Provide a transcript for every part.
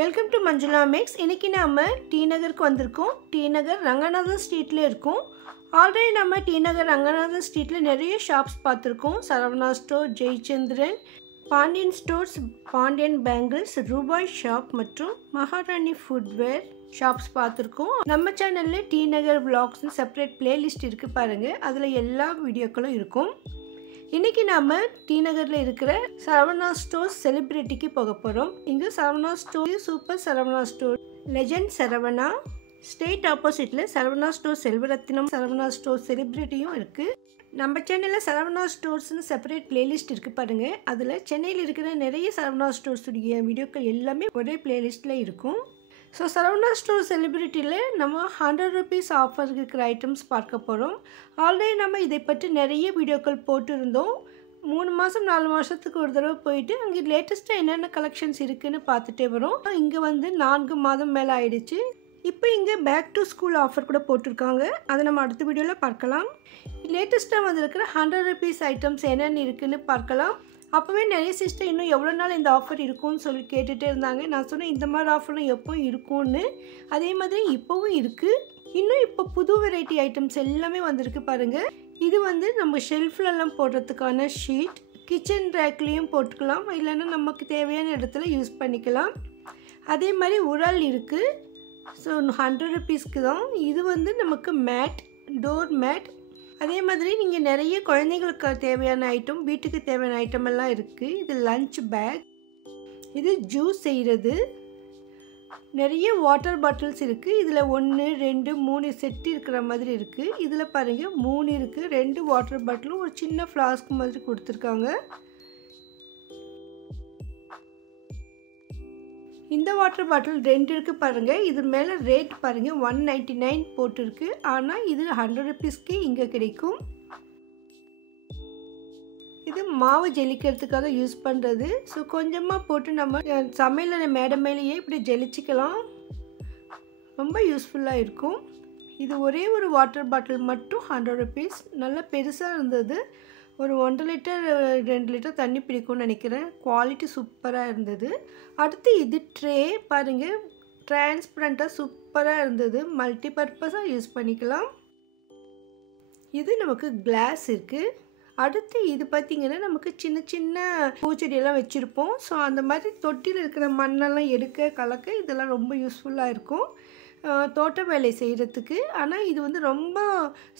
Welcome to Manjula maths. இன்றைக்கி நம்ம D நகருக்கு வந்திருக்கோம். டி நகர் ரங்கநாதன் ஸ்ட்ரீட்டில் இருக்கோம். ஆல்ரெடி நம்ம டி நகர் ரங்கநாதன் ஸ்ட்ரீட்டில் நிறைய ஷாப்ஸ் பார்த்துருக்கோம். Saravana store, Jayachandran, Pandian stores, Pandian bangles, ரூபாய் ஷாப் மற்றும் மகாராணி ஃபுட்வேர் ஷாப்ஸ் பார்த்துருக்கோம். நம்ம சேனலில் டி நகர் விளாக்ஸ்னு செப்பரேட் பிளேலிஸ்ட் இருக்குது பாருங்கள். அதில் எல்லா வீடியோக்களும் இருக்கும். இன்றைக்கி நாம் டி நகரில் இருக்கிற சரவணா ஸ்டோர்ஸ் செலிப்ரிட்டிக்கு போக போகிறோம். இங்கே Saravana store, super Saravana store, legend Saravana, straight ஆப்போசிட்டில் சரவணா ஸ்டோர் செல்வரத்தினம், சரவணா ஸ்டோர் செலிப்ரிட்டியும் இருக்குது. நம்ம சேனலில் சரவணா ஸ்டோர்ஸ்னு செப்பரேட் பிளேலிஸ்ட் இருக்குது பாருங்கள். அதில் சென்னையில் இருக்கிற நிறைய சரவணா ஸ்டோர்ஸுடைய வீடியோக்கள் எல்லாமே ஒரே பிளேலிஸ்ட்டில் இருக்கும். ஸோ சரவணா ஸ்டோர் செலிப்ரிட்டியில் நம்ம 100 ருபீஸ் ஆஃபர் இருக்கிற ஐட்டம்ஸ் பார்க்க போகிறோம். ஆல்ரெடி நம்ம இதை பற்றி நிறைய வீடியோக்கள் போட்டிருந்தோம். 3 மாதம் 4 மாதத்துக்கு ஒரு தடவை போயிட்டு அங்கே லேட்டஸ்ட்டாக என்னென்ன கலெக்ஷன்ஸ் இருக்குதுன்னு பார்த்துட்டே வரோம். இங்கே வந்து 4 மாதம் மேலே ஆயிடுச்சு. இப்போ இங்கே பேக் டு ஸ்கூல் ஆஃபர் கூட போட்டிருக்காங்க. அதை நம்ம அடுத்த வீடியோவில் பார்க்கலாம். லேட்டஸ்ட்டாக வந்திருக்கிற 100 ருபீஸ் ஐட்டம்ஸ் என்னென்ன இருக்குதுன்னு பார்க்கலாம். அப்போவே நிறைய சிஸ்டர் இன்னும் எவ்வளோ நாள் இந்த ஆஃபர் இருக்கும்னு சொல்லி கேட்டுகிட்டே இருந்தாங்க. நான் சொன்னேன் இந்த மாதிரி ஆஃபர்லாம் எப்போ இருக்கும்னு. அதே மாதிரி இப்போவும் இருக்குது. இன்னும் இப்போ புது வெரைட்டி ஐட்டம்ஸ் எல்லாமே வந்திருக்கு பாருங்கள். இது வந்து நம்ம ஷெல்ஃப்லலாம் போடுறதுக்கான ஷீட், கிச்சன் ரேக்லேயும் போட்டுக்கலாம், இல்லைன்னா நமக்கு தேவையான இடத்துல யூஸ் பண்ணிக்கலாம். அதே மாதிரி உரல் இருக்குது. ஸோ 100 ருபீஸ்க்கு தான். இது வந்து நமக்கு மேட், டோர் மேட். அதே மாதிரி நீங்கள் நிறைய குழந்தைங்களுக்கு தேவையான ஐட்டம், வீட்டுக்கு தேவையான ஐட்டம் எல்லாம் இருக்குது. இது லஞ்ச் பேக், இது ஜூஸ் செய்கிறது, நிறைய வாட்டர் பாட்டில்ஸ் இருக்குது. இதில் 1, 2, 3 செட் இருக்கிற மாதிரி இருக்குது. இதில் பாருங்கள் 3 இருக்குது. 2 வாட்டர் பாட்டிலும் ஒரு சின்ன ஃப்ளாஸ்க் மாதிரி கொடுத்துருக்காங்க. இந்த வாட்டர் பாட்டில் 2 இருக்குது பாருங்கள். இது மேலே ரேட் பாருங்கள் 199 போட்டிருக்கு. ஆனால் இது 100 ருபீஸ்க்கு இங்கே கிடைக்கும். இது மாவு ஜெலிக்கிறதுக்காக யூஸ் பண்ணுறது. ஸோ கொஞ்சமாக போட்டு நம்ம சமையல் மேடை மேலேயே இப்படி ஜெலிச்சிக்கலாம். ரொம்ப யூஸ்ஃபுல்லாக இருக்கும். இது ஒரே ஒரு வாட்டர் பாட்டில் மட்டும் 100 ருபீஸ். நல்லா பெருசாக இருந்தது. ஒரு 1.5 லிட்டர் 2 லிட்டர் தண்ணி பிடிக்கும்னு நினைக்கிறேன். குவாலிட்டி சூப்பராக இருந்தது. அடுத்து இது ட்ரே பாருங்கள், டிரான்ஸ்பரண்ட்டாக சூப்பராக இருந்தது. மல்டி பர்பஸாக யூஸ் பண்ணிக்கலாம். இது நமக்கு கிளாஸ் இருக்குது. அடுத்து இது பார்த்திங்கன்னா நமக்கு சின்ன சின்ன பூச்செடியெல்லாம் வச்சுருப்போம். ஸோ அந்த மாதிரி தொட்டியில் இருக்கிற மண்ணெல்லாம் எடுக்க கலக்க இதெல்லாம் ரொம்ப யூஸ்ஃபுல்லாக இருக்கும் தோட்ட வேலை செய்கிறதுக்கு. ஆனால் இது வந்து ரொம்ப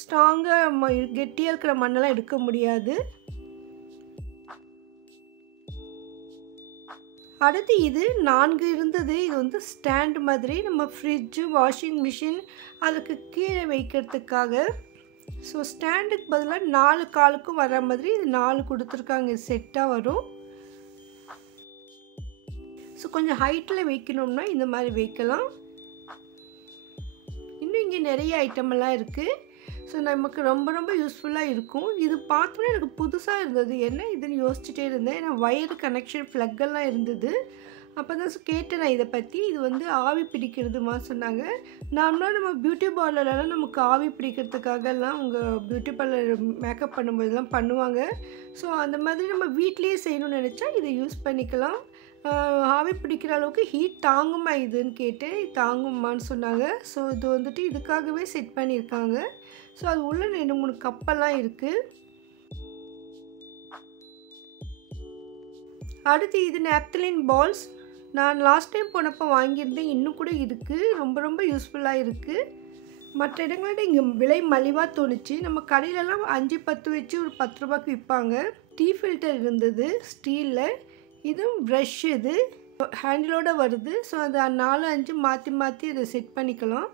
ஸ்ட்ராங்காக கெட்டியாக இருக்கிற மண்ணெல்லாம் எடுக்க முடியாது. அடுத்து இது 4 இருந்தது. இது வந்து ஸ்டாண்ட் மாதிரி நம்ம ஃப்ரிட்ஜு, வாஷிங் மிஷின் அதுக்கு கீழே வைக்கிறதுக்காக. ஸோ ஸ்டாண்டுக்கு பதிலாக 4 காலுக்கும் வர மாதிரி இது 4 கொடுத்துருக்காங்க. செட்டாக வரும். ஸோ கொஞ்சம் ஹைட்டில் வைக்கணும்னா இந்த மாதிரி வைக்கலாம். இன்னும் இங்கே நிறைய ஐட்டமெல்லாம் இருக்குது. ஸோ நமக்கு ரொம்ப ரொம்ப யூஸ்ஃபுல்லாக இருக்கும். இது பார்த்தோன்னே எனக்கு புதுசாக இருந்தது. என்ன இதுன்னு யோசிச்சுட்டே இருந்தேன். ஏன்னா வயர் கனெக்ஷன் ஃப்ளக்கெல்லாம் இருந்தது. அப்போ தான் கேட்டேன் நான் இதை பற்றி. இது வந்து ஆவி பிடிக்கிறதுமா சொன்னாங்க. நார்மலாக நம்ம பியூட்டி பார்லர்லாம் நமக்கு ஆவி பிடிக்கிறதுக்காகலாம் உங்கள் பியூட்டி பார்லர் மேக்கப் பண்ணும்போதெல்லாம் பண்ணுவாங்க. ஸோ அந்த மாதிரி நம்ம வீட்லேயே செய்யணும்னு நினச்சா இதை யூஸ் பண்ணிக்கலாம். ஆவி பிடிக்கிற அளவுக்கு ஹீட் தாங்குமா இதுன்னு கேட்டேன். தாங்குமான்னு சொன்னாங்க. ஸோ இது வந்துட்டு இதுக்காகவே செட் பண்ணியிருக்காங்க. ஸோ அது உள்ள 2-3 கப்பெல்லாம் இருக்குது. அடுத்து இது நாப்தலின் பால்ஸ். நான் லாஸ்ட் டைம் போனப்போ வாங்கியிருந்தேன். இன்னும் கூட இருக்குது. ரொம்ப ரொம்ப யூஸ்ஃபுல்லாக இருக்குது. மற்ற இடங்களோட இங்கே விலை மலிவாக தோணுச்சு. நம்ம கடையிலலாம் 5-10 வச்சு ஒரு 10 ரூபாய்க்கு விற்பாங்க. டீ ஃபில்டர் இருந்தது ஸ்டீலில். இதுவும் ப்ரஷ், இது ஹேண்டிலோடு வருது. ஸோ அதை 4-5 மாற்றி மாற்றி இதை செட் பண்ணிக்கலாம்.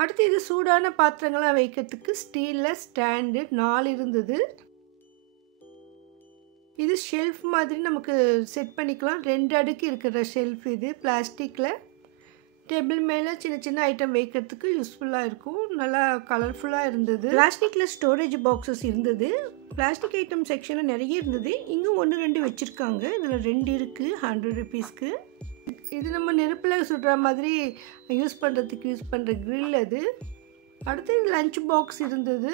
அடுத்து இது சூடான பாத்திரங்களாக வைக்கிறதுக்கு ஸ்டீலில் ஸ்டாண்டு 4 இருந்தது. இது ஷெல்ஃப் மாதிரி நமக்கு செட் பண்ணிக்கலாம். 2 அடுக்கு இருக்கிற ஷெல்ஃப். இது பிளாஸ்டிக்கில் டேபிள் மேலே சின்ன சின்ன ஐட்டம் வைக்கிறதுக்கு யூஸ்ஃபுல்லாக இருக்கும். நல்லா கலர்ஃபுல்லாக இருந்தது. பிளாஸ்டிக்கில் ஸ்டோரேஜ் பாக்ஸஸ் இருந்தது. பிளாஸ்டிக் ஐட்டம் செக்ஷனில் நிறைய இருந்தது. இங்கே 1-2 வச்சுருக்காங்க. இதில் 2 இருக்குது 100 ருபீஸ்க்கு. இது நம்ம நெருப்பில் சுடுற மாதிரி யூஸ் பண்ணுறதுக்கு யூஸ் பண்ணுற க்ரில் அது. அடுத்து லஞ்ச் பாக்ஸ் இருந்தது.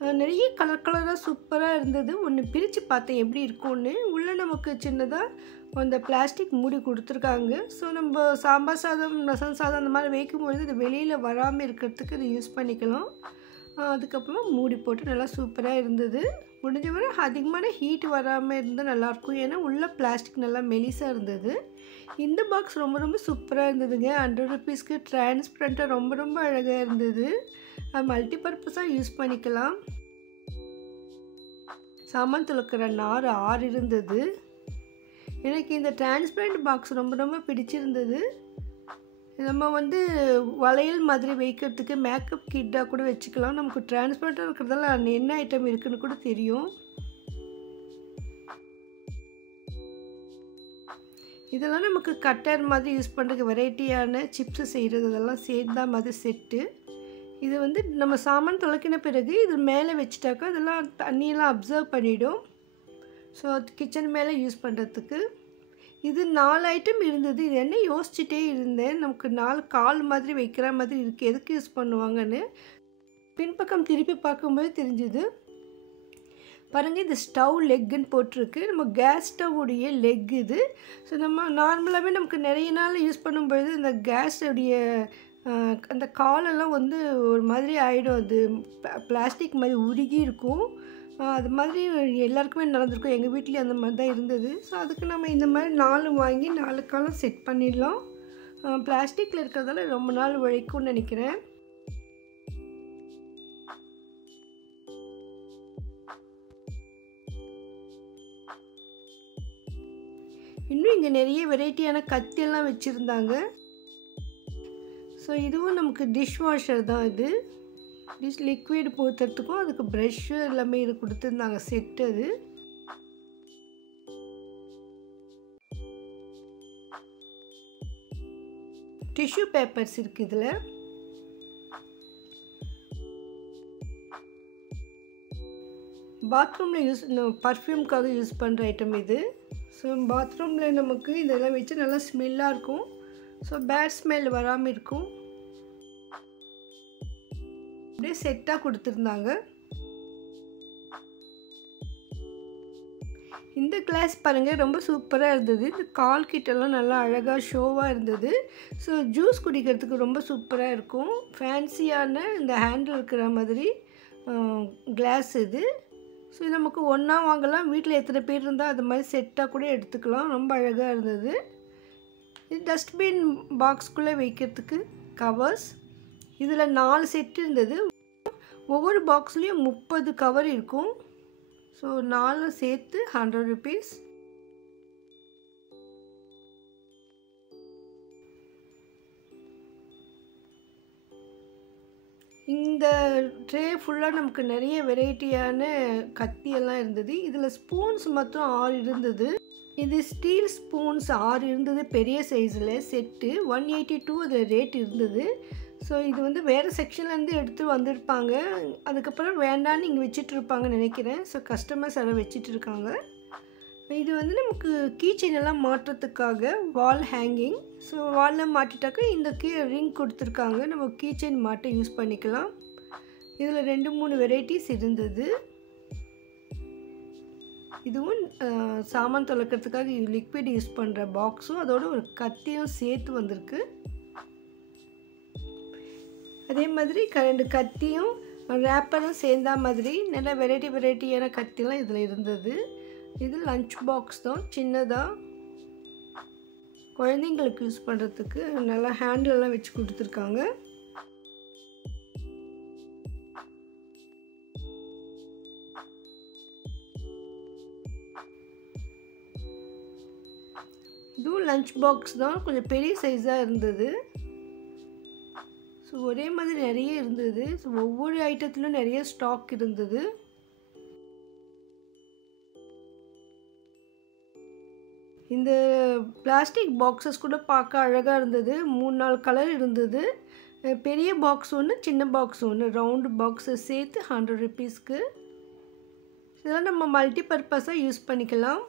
நிறைய கலர் கலராக சூப்பராக இருந்தது. ஒன்று பிரித்து பார்த்தேன் எப்படி இருக்கும்னு. உள்ளே நமக்கு சின்னதாக அந்த பிளாஸ்டிக் மூடி கொடுத்துருக்காங்க. ஸோ நம்ம சாம்பார் சாதம், ரசம் சாதம் அந்த மாதிரி வைக்கும்பொழுது இது வெளியில் வராமல் இருக்கிறதுக்கு இதை யூஸ் பண்ணிக்கலாம். அதுக்கப்புறமா மூடி போட்டு நல்லா சூப்பராக இருந்தது. முடிஞ்ச வரை அதிகமான ஹீட் வராமல் இருந்தால் நல்லாயிருக்கும். ஏன்னா உள்ளே பிளாஸ்டிக் நல்லா மெலிசாக இருந்தது. இந்த பாக்ஸ் ரொம்ப ரொம்ப சூப்பராக இருந்ததுங்க. 100 ருபீஸ்க்கு டிரான்ஸ்பரண்ட்டாக ரொம்ப ரொம்ப அழகாக இருந்தது. அது மல்டிபர்பஸாக யூஸ் பண்ணிக்கலாம். சாமான் துலக்கிற நார் 6 இருந்தது. எனக்கு இந்த டிரான்ஸ்பரண்ட் பாக்ஸ் ரொம்ப ரொம்ப பிடிச்சிருந்தது. நம்ம வளையல் மாதிரி வைக்கிறதுக்கு மேக்கப் கிட்டாக கூட வச்சுக்கலாம். நமக்கு டிரான்ஸ்பரண்ட்டாக இருக்கிறதால என்ன ஐட்டம் இருக்குதுன்னு கூட தெரியும். இதெல்லாம் நமக்கு கட்டர் மாதிரி யூஸ் பண்ணுறதுக்கு வெரைட்டியான சிப்ஸு செய்கிறது அதெல்லாம் சேர்ந்தா மாதிரி செட்டு. இது நம்ம சாமான் துலக்கின பிறகு இது மேலே வச்சுட்டாக்கா அதெல்லாம் தண்ணியெல்லாம் அப்சர்வ் பண்ணிவிடும். ஸோ கிச்சன் மேலே யூஸ் பண்ணுறதுக்கு இது 4 ஐட்டம் இருந்தது. இது என்ன யோசிச்சுட்டே இருந்தேன், நமக்கு 4 கால் மாதிரி வைக்கிற மாதிரி இருக்குது, எதுக்கு யூஸ் பண்ணுவாங்கன்னு. பின்பக்கம் திருப்பி பார்க்கும்போது தெரிஞ்சுது. பாருங்கள், இது ஸ்டவ் லெக்குன்னு போட்டிருக்கு. நம்ம கேஸ் ஸ்டவ்வுடைய லெக் இது. ஸோ நம்ம நார்மலாகவே நமக்கு நிறைய நாள் யூஸ் பண்ணும்பொழுது இந்த கேஸுடைய அந்த காலெல்லாம் ஒரு மாதிரி ஆகிடும். அது பிளாஸ்டிக் மாதிரி உருகி இருக்கும். அது மாதிரி எல்லாருக்குமே நடந்திருக்கும். எங்கள் வீட்லேயும் அந்த மாதிரி தான் இருந்தது. ஸோ அதுக்கு நம்ம இந்த மாதிரி 4 வாங்கி 4 காலம் செட் பண்ணிடலாம். பிளாஸ்டிக்கில் இருக்கிறதால ரொம்ப நாள் உழைக்கும்னு நினைக்கிறேன். இன்னும் இங்கே நிறைய வெரைட்டியான கத்தியெல்லாம் வச்சுருந்தாங்க. ஸோ இதுவும் நமக்கு டிஷ் வாஷர் தான். இது லிக்விட் ஊற்றுறதுக்கும் அதுக்கு ப்ரெஷ்ஷு எல்லாமே இது கொடுத்துருந்தாங்க செட்டு. அது டிஷ்யூ பேப்பர்ஸ் இருக்குது இதில். பாத்ரூமில் பர்ஃப்யூம்காக யூஸ் பண்ணுற ஐட்டம் இது. ஸோ பாத்ரூமில் நமக்கு இதெல்லாம் வச்சு நல்லா ஸ்மெல்லாக இருக்கும். ஸோ பேட் ஸ்மெல் வராமல் இருக்கும். அப்படியே செட்டாக கொடுத்துருந்தாங்க. இந்த கிளாஸ் பாருங்கள், ரொம்ப சூப்பராக இருந்தது. இந்த கால் கிட்டெல்லாம் நல்லா அழகாக ஷோவாக இருந்தது. ஸோ ஜூஸ் குடிக்கிறதுக்கு ரொம்ப சூப்பராக இருக்கும். ஃபேன்சியான இந்த ஹேண்டில் இருக்கிற மாதிரி கிளாஸ் இது. ஸோ நமக்கு ஒன்றா வாங்கலாம். வீட்டில் எத்தனை பேர் இருந்தால் அது மாதிரி செட்டாக கூட எடுத்துக்கலாம். ரொம்ப அழகாக இருந்தது. இது டஸ்ட்பின் பாக்ஸ்குள்ளே வைக்கிறதுக்கு கவர்ஸ். இதில் 4 செட் இருந்தது. ஒவ்வொரு பாக்ஸ்லேயும் 30 கவர் இருக்கும். ஸோ 4 சேர்த்து 100 ருபீஸ். இந்த ட்ரே ஃபுல்லாக நமக்கு நிறைய வெரைட்டியான கத்தியெல்லாம் இருந்தது. இதில் ஸ்பூன்ஸ் மட்டும் 6 இருந்தது. இது ஸ்டீல் ஸ்பூன்ஸ் 6 இருந்தது பெரிய சைஸில். செட்டு 182 அதில் ரேட் இருந்தது. ஸோ இது வேறு செக்ஷன்லேருந்து எடுத்து வந்திருப்பாங்க. அதுக்கப்புறம் வேண்டான்னு இங்கே வச்சிட்ருப்பாங்கன்னு நினைக்கிறேன். ஸோ கஸ்டமர்ஸ் அதை வச்சிட்ருக்காங்க. இது நமக்கு கீ செயின் எல்லாம் மாட்டுறதுக்காக வால் ஹேங்கிங். ஸோ வாலில் மாட்டிட்டாக்க இந்த ரிங் கொடுத்துருக்காங்க. நம்ம கீ செயின் மாட்ட யூஸ் பண்ணிக்கலாம். இதில் 2-3 வெரைட்டிஸ் இருந்தது. இதுவும் சாமான் துலக்கிறதுக்காக லிக்விட் யூஸ் பண்ணுற பாக்ஸும் அதோட ஒரு கத்தியும் சேர்த்து வந்திருக்கு. அதே மாதிரி 2 கத்தியும் ரேப்பரும் சேர்ந்தா மாதிரி நல்ல வெரைட்டியான கத்திலாம் இதில் இருந்தது. இது லஞ்ச் பாக்ஸ் தான், சின்னதாக குழந்தைங்களுக்கு யூஸ் பண்ணுறதுக்கு நல்லா ஹேண்டிலெல்லாம் வச்சு கொடுத்துருக்காங்க. இதுவும் லஞ்ச் பாக்ஸ் தான், கொஞ்சம் பெரிய சைஸாக இருந்தது. ஸோ ஒரே மாதிரி நிறைய இருந்தது. ஸோ ஒவ்வொரு ஐட்டத்திலும் நிறைய ஸ்டாக் இருந்தது. இந்த பிளாஸ்டிக் பாக்ஸஸ் கூட பார்க்க அழகாக இருந்தது. 3-4 கலர் இருந்தது. பெரிய பாக்ஸ் ஒன்று, சின்ன பாக்ஸ் ஒன்று, ரவுண்டு பாக்ஸை சேர்த்து 100 ருபீஸ்க்கு. இதெல்லாம் நம்ம மல்டிபர்பஸாக யூஸ் பண்ணிக்கலாம்.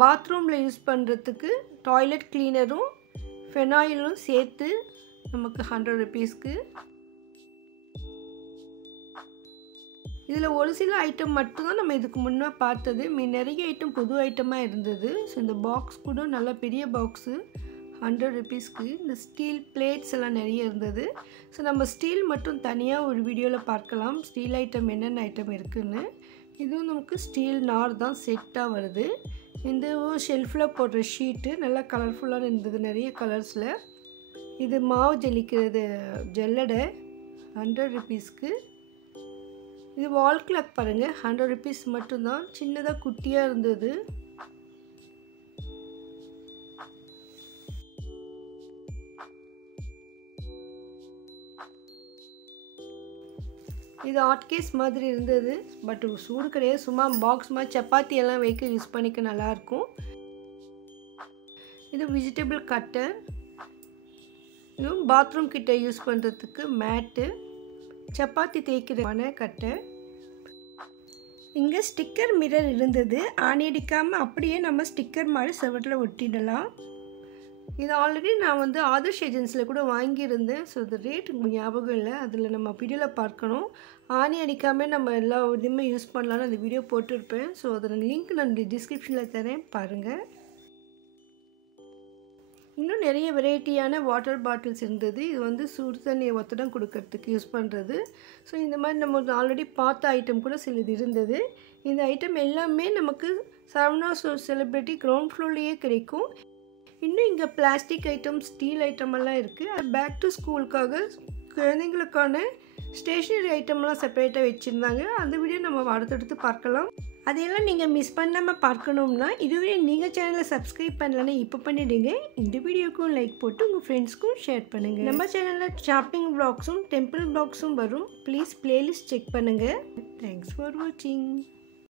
பாத்ரூமில் யூஸ் பண்ணுறதுக்கு டாய்லெட் கிளீனரும் ஃபெனாயிலும் சேர்த்து நமக்கு 100 rupeesக்கு. இதில் ஒரு சில ஐட்டம் மட்டும்தான் நம்ம இதுக்கு முன்னே பார்த்தது. நிறைய ஐட்டம் புது ஐட்டமாக இருந்தது. ஸோ இந்த பாக்ஸ் கூட நல்ல பெரிய பாக்ஸு 100 rupeesக்கு. இந்த ஸ்டீல் பிளேட்ஸ் எல்லாம் நிறைய இருந்தது. ஸோ நம்ம ஸ்டீல் மட்டும் தனியாக ஒரு வீடியோவில் பார்க்கலாம். ஸ்டீல் ஐட்டம் என்னென்ன ஐட்டம் இருக்குதுன்னு. இதுவும் நமக்கு ஸ்டீல் நார் தான் செட்டாக வருது. இந்த ஷெல்ஃபில் போடுற ஷீட்டு நல்லா கலர்ஃபுல்லாக இருந்தது, நிறைய கலர்ஸில். இது மாவு ஜலிக்கிறது ஜல்லடை 100 rupeesக்கு. இது வால் கிளாக் பாருங்கள், 100 rupees மட்டும்தான். சின்னதாக குட்டியாக இருந்தது. இது ஹாட் கேஸ் மாதிரி இருந்தது. பட் சூடு கிடையாது, சும்மா பாக்ஸ் மாதிரி சப்பாத்தி எல்லாம் வைக்க யூஸ் பண்ணிக்க நல்லாயிருக்கும். இது வெஜிடபிள் கட்டர். இதுவும் பாத்ரூம் கிட்ட யூஸ் பண்ணுறதுக்கு மேட்டு. சப்பாத்தி தேய்க்கிற கட்டை. இங்கே ஸ்டிக்கர் மிரர் இருந்தது. ஆணி அடிக்காமல் அப்படியே நம்ம ஸ்டிக்கர் மாதிரி செவட்டில் ஒட்டிடலாம். இது ஆல்ரெடி நான் வந்து ஆதர்ஷ் ஏஜென்சியில் கூட வாங்கியிருந்தேன். ஸோ அது ரேட் ஞாபகம் இல்லை, அதில் நம்ம வீடியோவில் பார்க்கணும். ஆணி அடிக்காமல் நம்ம எல்லா இதுவுமே யூஸ் பண்ணலான்னு அந்த வீடியோ போட்டிருப்பேன். ஸோ அதோட லிங்க் நான் டிஸ்கிரிப்ஷனில் தரேன், பாருங்கள். இன்னும் நிறைய வெரைட்டியான வாட்டர் பாட்டில்ஸ் இருந்தது. இது வந்து சுடு தண்ணியை ஒத்தடம் கொடுக்கறதுக்கு யூஸ் பண்ணுறது. ஸோ இந்த மாதிரி நம்ம ஆல்ரெடி பார்த்த ஐட்டம் கூட சிலது இருந்தது. இந்த ஐட்டம் எல்லாமே நமக்கு சரவணா ஸ்டோர் செலிப்ரிட்டி கிரவுண்ட் ஃப்ளோர்லேயே கிடைக்கும். இன்னும் இங்கே பிளாஸ்டிக் ஐட்டம், ஸ்டீல் ஐட்டம் எல்லாம் இருக்குது. அது பேக் டு ஸ்கூலுக்காக குழந்தைங்களுக்கான ஸ்டேஷ்னரி ஐட்டம்லாம் செப்பரேட்டாக வச்சுருந்தாங்க. அந்த வீடியோ நம்ம அடுத்தடுத்து பார்க்கலாம். அதையெல்லாம் நீங்கள் மிஸ் பண்ணாமல் பார்க்கணும்னா இதுவே நீங்கள் சேனலை சப்ஸ்கிரைப் பண்ணலன்னா இப்போ பண்ணிவிடுங்க. இந்த வீடியோக்கும் லைக் போட்டு உங்கள் ஃப்ரெண்ட்ஸ்க்கும் ஷேர் பண்ணுங்கள். நம்ம சேனலில் ஷாப்பிங் வ்ளாக்ஸும் டெம்பிள் வ்ளாக்ஸும் வரும். ப்ளீஸ் பிளேலிஸ்ட் செக் பண்ணுங்கள். தேங்க்ஸ் ஃபார் வாட்சிங்.